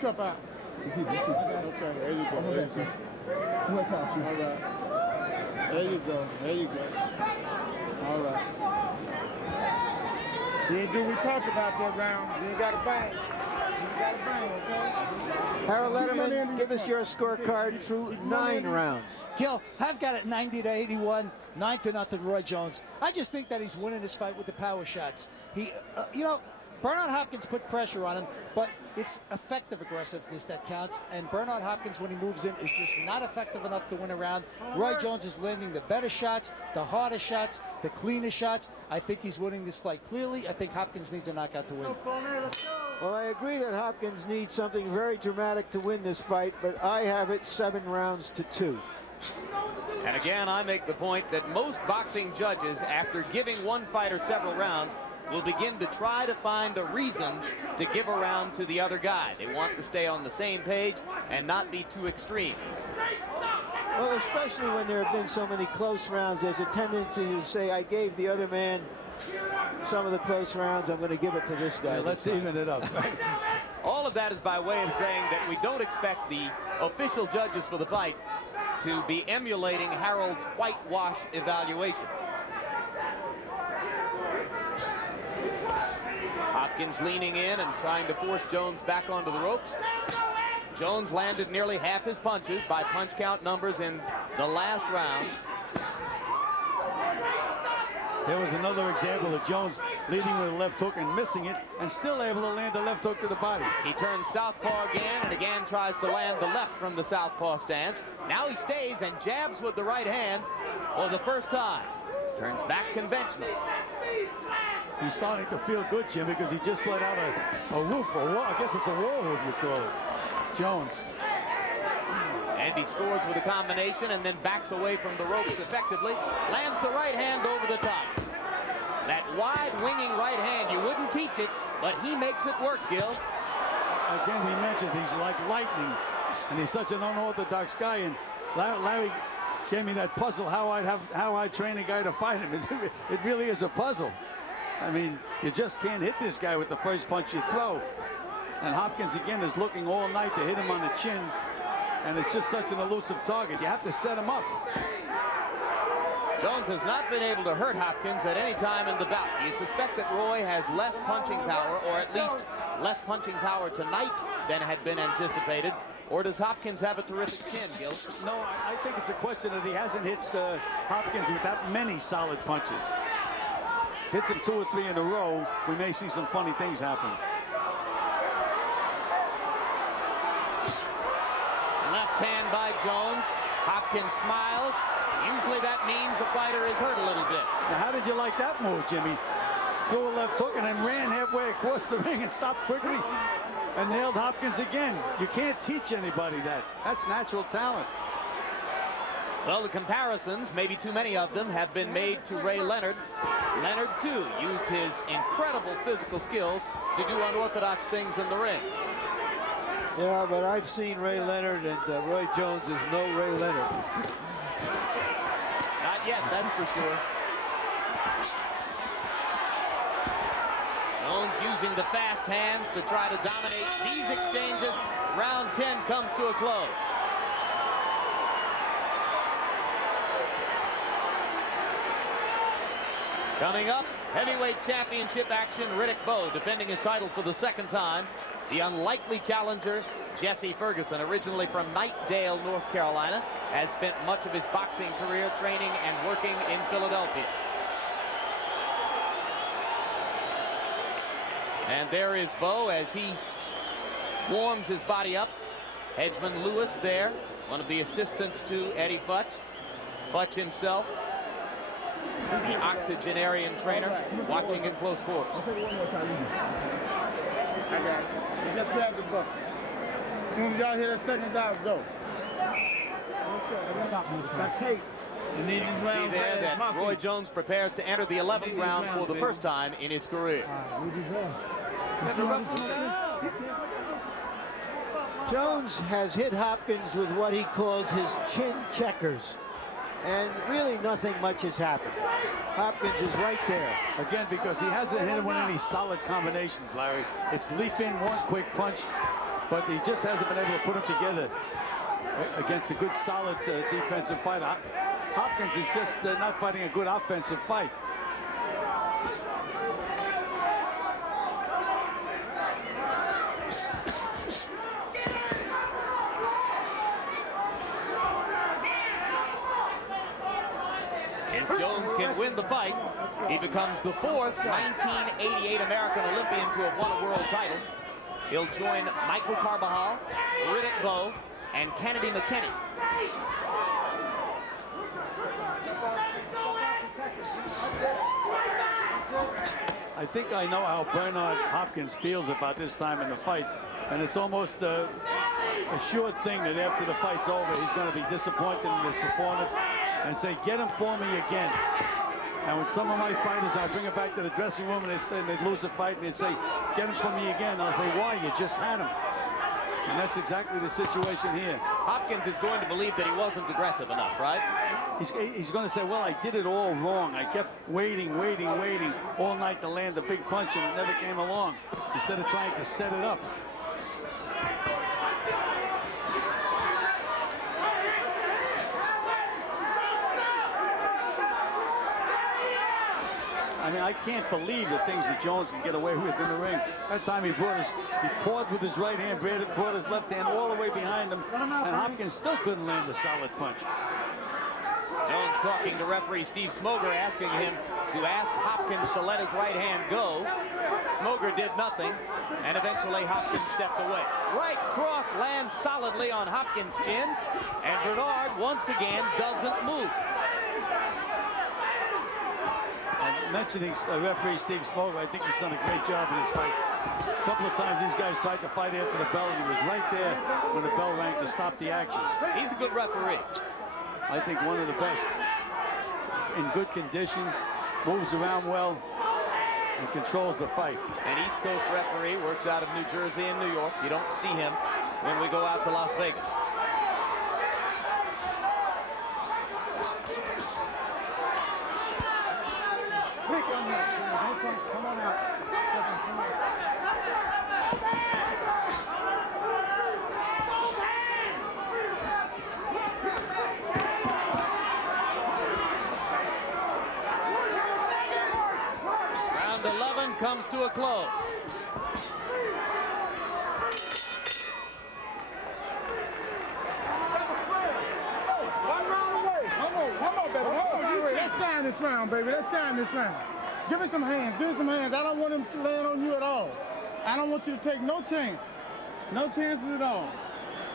Cup out. Okay, there you go. There you go. All right. There you go. There you go. All right. You ain't do what we talked about that round. You ain't got to bang. You got to bang, okay? Harold Letterman, give us your scorecard through 9 rounds. Gil, I've got it 90-81, 9-0 Roy Jones. I just think that he's winning this fight with the power shots. He, you know, Bernard Hopkins put pressure on him, but it's effective aggressiveness that counts. And Bernard Hopkins, when he moves in, is just not effective enough to win a round. Roy Jones is landing the better shots, the harder shots, the cleaner shots. I think he's winning this fight clearly. I think Hopkins needs a knockout to win. Well, I agree that Hopkins needs something very dramatic to win this fight, but I have it 7 rounds to 2. And again, I make the point that most boxing judges, after giving one fighter several rounds, will begin to try to find a reason to give a round to the other guy. They want to stay on the same page and not be too extreme. Well, especially when there have been so many close rounds, there's a tendency to say, I gave the other man some of the close rounds, I'm going to give it to this guy. Yeah, let's even it up. All of that is by way of saying that we don't expect the official judges for the fight to be emulating Harold's whitewash evaluation. Hopkins leaning in and trying to force Jones back onto the ropes. Jones landed nearly half his punches by punch count numbers in the last round. There was another example of Jones leading with a left hook and missing it, and still able to land a left hook to the body. He turns southpaw again and again tries to land the left from the southpaw stance. Now he stays and jabs with the right hand for the first time. Turns back conventional. He's starting to feel good, Jim, because he just let out a whoop, I guess it's a war whoop, you call it. Jones. And he scores with a combination and then backs away from the ropes effectively. Lands the right hand over the top. That wide winging right hand, you wouldn't teach it, but he makes it work, Gil. Again, we mentioned he's like lightning, and he's such an unorthodox guy. And Larry gave me that puzzle, how I'd train a guy to fight him. It really is a puzzle. I mean, you just can't hit this guy with the first punch you throw. And Hopkins, again, is looking all night to hit him on the chin. And it's just such an elusive target. You have to set him up. Jones has not been able to hurt Hopkins at any time in the bout. You suspect that Roy has less punching power, or at least less punching power tonight than had been anticipated. Or does Hopkins have a terrific chin, Gil? No, I think it's a question that he hasn't hit Hopkins with that many solid punches. Hits him 2 or 3 in a row, we may see some funny things happen. Left hand by Jones. Hopkins smiles. Usually that means the fighter is hurt a little bit. Now, how did you like that move, Jimmy? Threw a left hook and then ran halfway across the ring and stopped quickly and nailed Hopkins again. You can't teach anybody that. That's natural talent. Well, the comparisons, maybe too many of them, have been made to Ray Leonard. Leonard, too, used his incredible physical skills to do unorthodox things in the ring. Yeah, but I've seen Ray Leonard, and Roy Jones is no Ray Leonard. Not yet, that's for sure. Jones using the fast hands to try to dominate these exchanges. Round 10 comes to a close. Coming up, heavyweight championship action. Riddick Bowe defending his title for the second time. The unlikely challenger, Jesse Ferguson, originally from Knightdale, North Carolina, has spent much of his boxing career training and working in Philadelphia. And there is Bowe as he warms his body up. Hedgeman Lewis there, one of the assistants to Eddie Futch. Futch himself, the octogenarian trainer, watching in close quarters. I got it. Just grab the book. As soon as y'all hear that second out, go. You can see there that Roy Jones prepares to enter the 11th round for the first time in his career. Jones has hit Hopkins with what he calls his chin checkers. And really nothing much has happened. Hopkins is right there. Again, because he hasn't hit him with any solid combinations, Larry. It's leap in, one quick punch, but he just hasn't been able to put them together against a good, solid defensive fight. Hopkins is just not fighting a good offensive fight. If Jones can win the fight, he becomes the fourth 1988 American Olympian to have won a world title. He'll join Michael Carbajal, Riddick Bowe, and Kennedy McKinney. I think I know how Bernard Hopkins feels about this time in the fight, and it's almost a sure thing that after the fight's over, he's going to be disappointed in his performance and say, get him for me again. And with some of my fighters, I bring it back to the dressing room and they'd lose a fight and they'd say, get him for me again. I'll say, why? You just had him. And that's exactly the situation here. Hopkins is going to believe that he wasn't aggressive enough, right? He's going to say, well, I did it all wrong. I kept waiting all night to land a big punch, and it never came along, instead of trying to set it up. I mean, I can't believe the things that Jones can get away with in the ring. That time he poured with his right hand, brought his left hand all the way behind him, and Hopkins still couldn't land a solid punch. Jones talking to referee Steve Smoger, asking him to ask Hopkins to let his right hand go. Smoger did nothing, and eventually Hopkins stepped away. Right cross lands solidly on Hopkins' chin, and Bernard once again doesn't move. And mentioning referee Steve Smoger, I think he's done a great job in this fight. A couple of times these guys tried to fight after the bell, and he was right there when the bell rang to stop the action. He's a good referee. I think one of the best. In good condition, moves around well, and controls the fight. An East Coast referee, works out of New Jersey and New York. You don't see him when we go out to Las Vegas. Come on out. Round 11 comes to a close. Let's sign this round, baby. Let's sign this round. Give me some hands. Give me some hands. I don't want him to land on you at all. I don't want you to take no chance. No chances at all.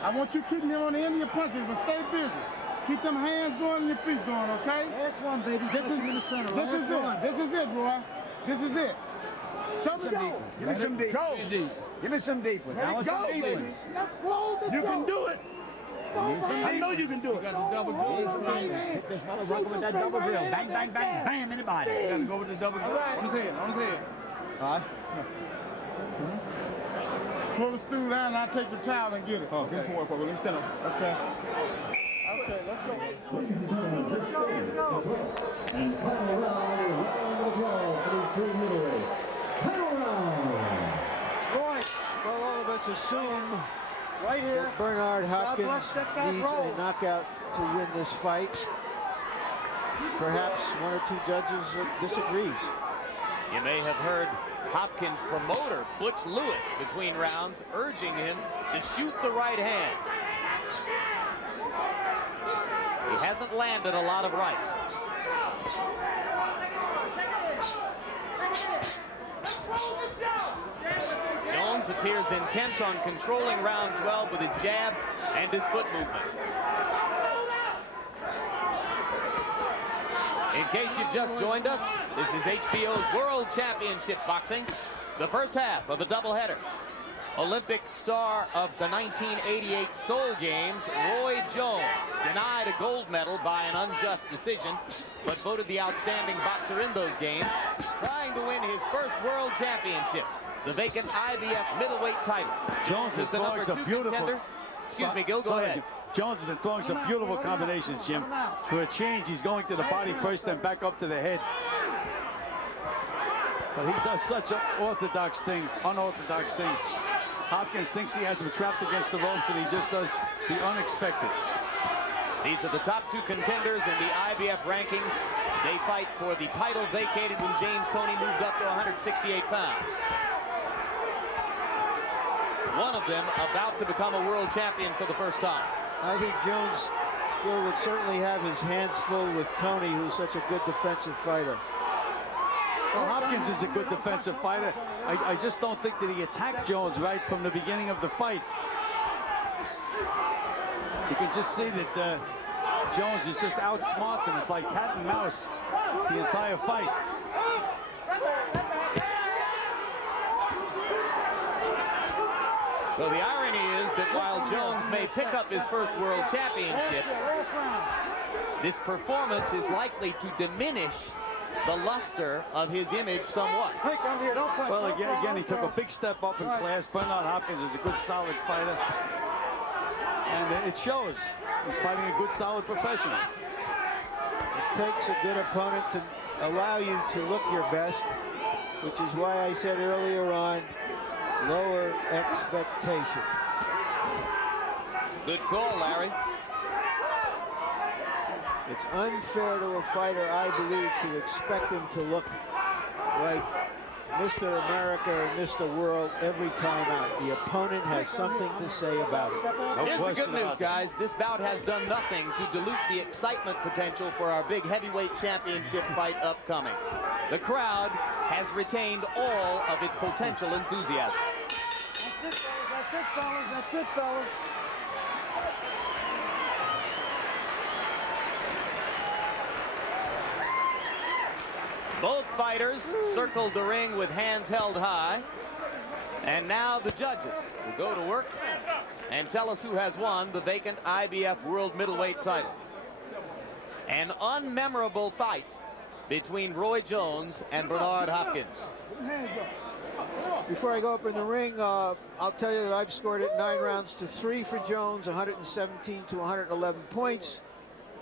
I want you keeping him on the end of your punches, but stay busy. Keep them hands going and your feet going, okay? Last one, baby. This is in the center. This is it. This is it, boy. This is it. Show me some. Give me some deep. Go. Give me some deep ones. Let it go, baby. You can do it. I know you can do it. Hit this motherfucker with that double drill. Bang, bang, bang, bam, anybody. You gotta go with the double drill. On his head, on his head. All right. Pull the stool down and I'll take your towel and get it. Oh, give me one for me. Let's stand up. Okay. Okay, let's go. Ladies and gentlemen, this is and final round of applause for these two middleweights. Final round. Right. Well, all of us assume right here that Bernard Hopkins needs a knockout to win this fight. Perhaps one or two judges disagrees. You may have heard Hopkins' promoter, Butch Lewis, between rounds, urging him to shoot the right hand. He hasn't landed a lot of rights. Jones appears intent on controlling round 12 with his jab and his foot movement. In case you've just joined us, this is HBO's World Championship Boxing, the first half of a doubleheader. Olympic star of the 1988 Seoul Games, Roy Jones, denied a gold medal by an unjust decision, but voted the outstanding boxer in those games, trying to win his first world championship, the vacant IBF middleweight title. Jones is the throwing number some 2 beautiful. contender. Excuse me, Gil, go ahead. Jones has been throwing some beautiful combinations, Jim. For a change, he's going to the body first, then back up to the head. But he does such an unorthodox thing. Hopkins thinks he has him trapped against the ropes, and he just does the unexpected. These are the top two contenders in the IBF rankings. They fight for the title vacated when James Toney moved up to 168 pounds. One of them about to become a world champion for the first time. I think Jones would certainly have his hands full with Toney, who's such a good defensive fighter. Well, Hopkins is a good defensive fighter. I just don't think that he attacked Jones right from the beginning of the fight. You can just see that Jones is just outsmarts him. It's like cat and mouse the entire fight. So the irony is that while Jones may pick up his first world championship, this performance is likely to diminish the luster of his image somewhat. Well, again, he took a big step up in class. Bernard Hopkins is a good, solid fighter. And it shows. He's fighting a good, solid professional. It takes a good opponent to allow you to look your best, which is why I said earlier on, lower expectations. Good call, Larry. It's unfair to a fighter, I believe, to expect him to look like Mr. America or Mr. World every time out. The opponent has something to say about it. Here's the good news, guys. This bout has done nothing to dilute the excitement potential for our big heavyweight championship fight upcoming. The crowd has retained all of its potential enthusiasm. That's it, fellas. That's it, fellas. That's it, fellas. Both fighters circled the ring with hands held high. And now the judges will go to work and tell us who has won the vacant IBF World Middleweight title. An unmemorable fight between Roy Jones and Bernard Hopkins. Before I go up in the ring, I'll tell you that I've scored it 9 rounds to 3 for Jones, 117 to 111 points.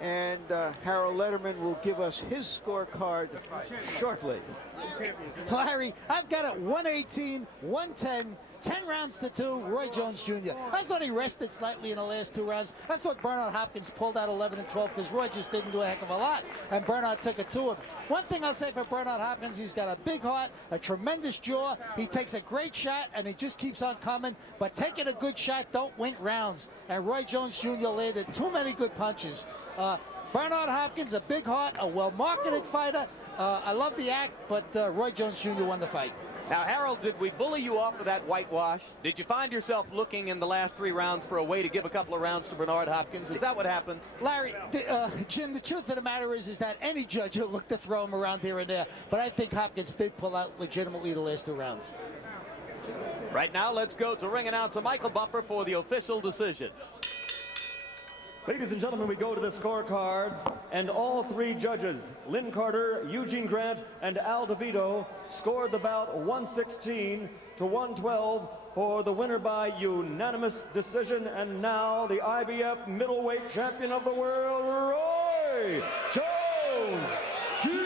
And Harold Letterman will give us his scorecard shortly. Larry, I've got it 118, 110, 10 rounds to 2, Roy Jones Jr. I thought he rested slightly in the last 2 rounds. I thought Bernard Hopkins pulled out 11 and 12 because Roy just didn't do a heck of a lot, and Bernard took it to him. One thing I'll say for Bernard Hopkins, he's got a big heart, a tremendous jaw. He takes a great shot, and he just keeps on coming. But taking a good shot don't win rounds, and Roy Jones Jr. landed too many good punches. Bernard Hopkins, a big heart, a well-marketed fighter. I love the act, but Roy Jones Jr. won the fight. Now, Harold, did we bully you off of that whitewash? Did you find yourself looking in the last 3 rounds for a way to give a couple of rounds to Bernard Hopkins? Is that what happened? Larry, Jim, the truth of the matter is that any judge will look to throw him around here and there. But I think Hopkins did pull out legitimately the last 2 rounds. Right now, let's go to ring announcer Michael Buffer for the official decision. Ladies and gentlemen, we go to the scorecards, and all 3 judges, Lynn Carter, Eugene Grant, and Al DeVito, scored the bout 116 to 112 for the winner by unanimous decision. And now the IBF middleweight champion of the world, Roy Jones Jr.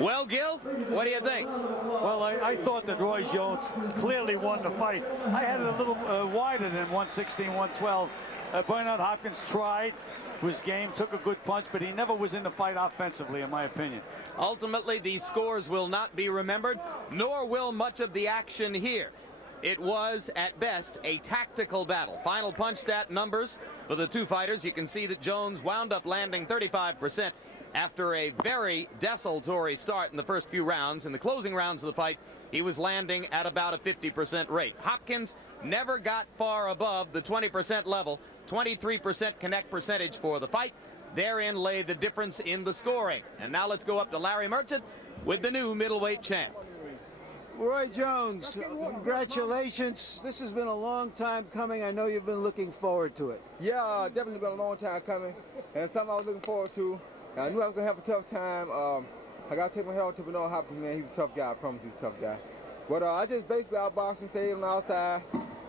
Well, Gil, what do you think? Well, I thought that Roy Jones clearly won the fight. I had it a little wider than 116, 112. Bernard Hopkins tried his game, took a good punch, but he never was in the fight offensively, in my opinion. Ultimately, these scores will not be remembered, nor will much of the action here. It was, at best, a tactical battle. Final punch stat numbers for the 2 fighters. You can see that Jones wound up landing 35%. After a very desultory start in the first few rounds. In the closing rounds of the fight, he was landing at about a 50% rate. Hopkins never got far above the 20% level. 23% connect percentage for the fight. Therein lay the difference in the scoring. And now let's go up to Larry Merchant with the new middleweight champ. Roy Jones, congratulations. This has been a long time coming. I know you've been looking forward to it. Yeah, definitely been a long time coming, and something I was looking forward to. I knew I was going to have a tough time. I got to take my head off to Bernard Hopkins, man. He's a tough guy. I promise he's a tough guy. But I just basically outboxed and stayed on the outside.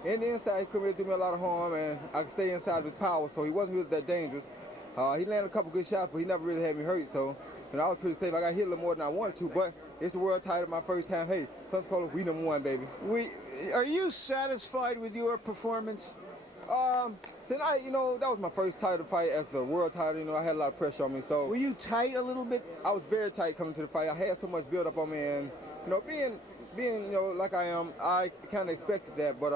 In the inside, he couldn't really do me a lot of harm, and I could stay inside of his power, so he wasn't really that dangerous. He landed a couple good shots, but he never really had me hurt, so I was pretty safe. I got hit a little more than I wanted to, but it's the world title my first time. Hey, Pensacola, we #1, baby. Are you satisfied with your performance? Tonight, that was my first title fight as a world title. I had a lot of pressure on me, so. Were you tight a little bit? I was very tight coming to the fight. I had so much build up on me, and being like I am, I kind of expected that, but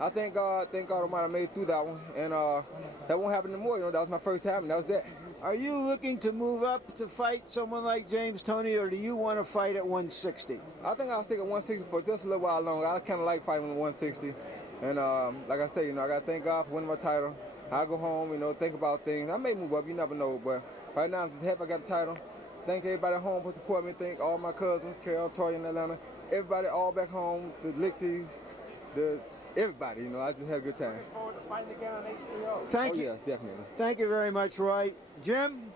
I thank God Almighty I made it through that one, and that won't happen anymore. That was my first time, and that was that. Are you looking to move up to fight someone like James Toney, or do you want to fight at 160? I think I'll stick at 160 for just a little while longer. I kind of like fighting at 160, and like I say, I got to thank God for winning my title. I go home, think about things. I may move up, you never know, but right now I'm just happy I got the title. Thank everybody at home for supporting me. Thank all my cousins, Carol, Toya in Atlanta, everybody all back home, the Lichties, everybody. I just had a good time. Thank you. Yes, definitely. Thank you very much, Roy. Jim?